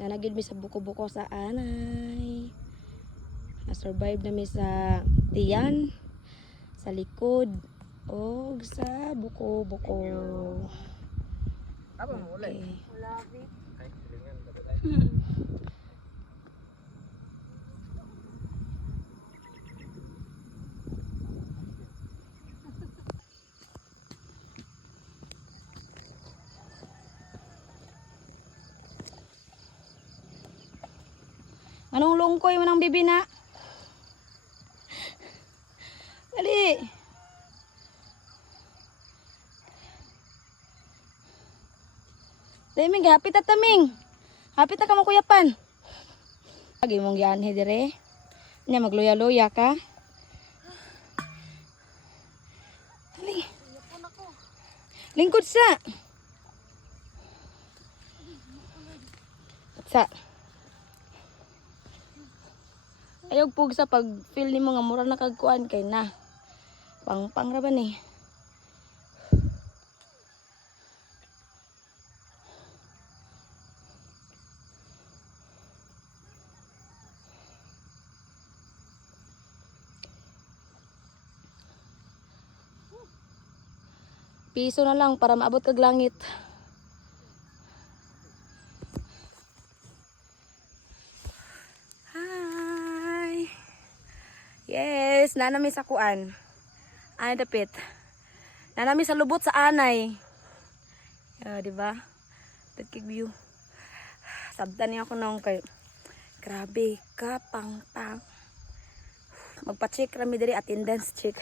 Nanagid mi sa buko-buko sa anay. Na-survive na mi sa tiyan, sa likod, o sa buko-buko. Okay. Anong lungkoy mo ng bibi na? Dali. Daming hapit at taming. Hapit na ka mo kuyapan. Lagi mong gianhe dire. Nya magluya-luya ka. Dali. Lingkod sa. Sa. Ayog pug sa pag feel nimo nga mura na kagkuan kay na. Pang ra ba ni? Piso na lang para maabot kag langit. Hi. Yes, nanami sa kuan. Anay dapit. Nanami sa lubot sa anay. Di ba? Tagkig view. Sabtan niya ako nung kay grabe ka pang. Magpa-check rami diri attendance check.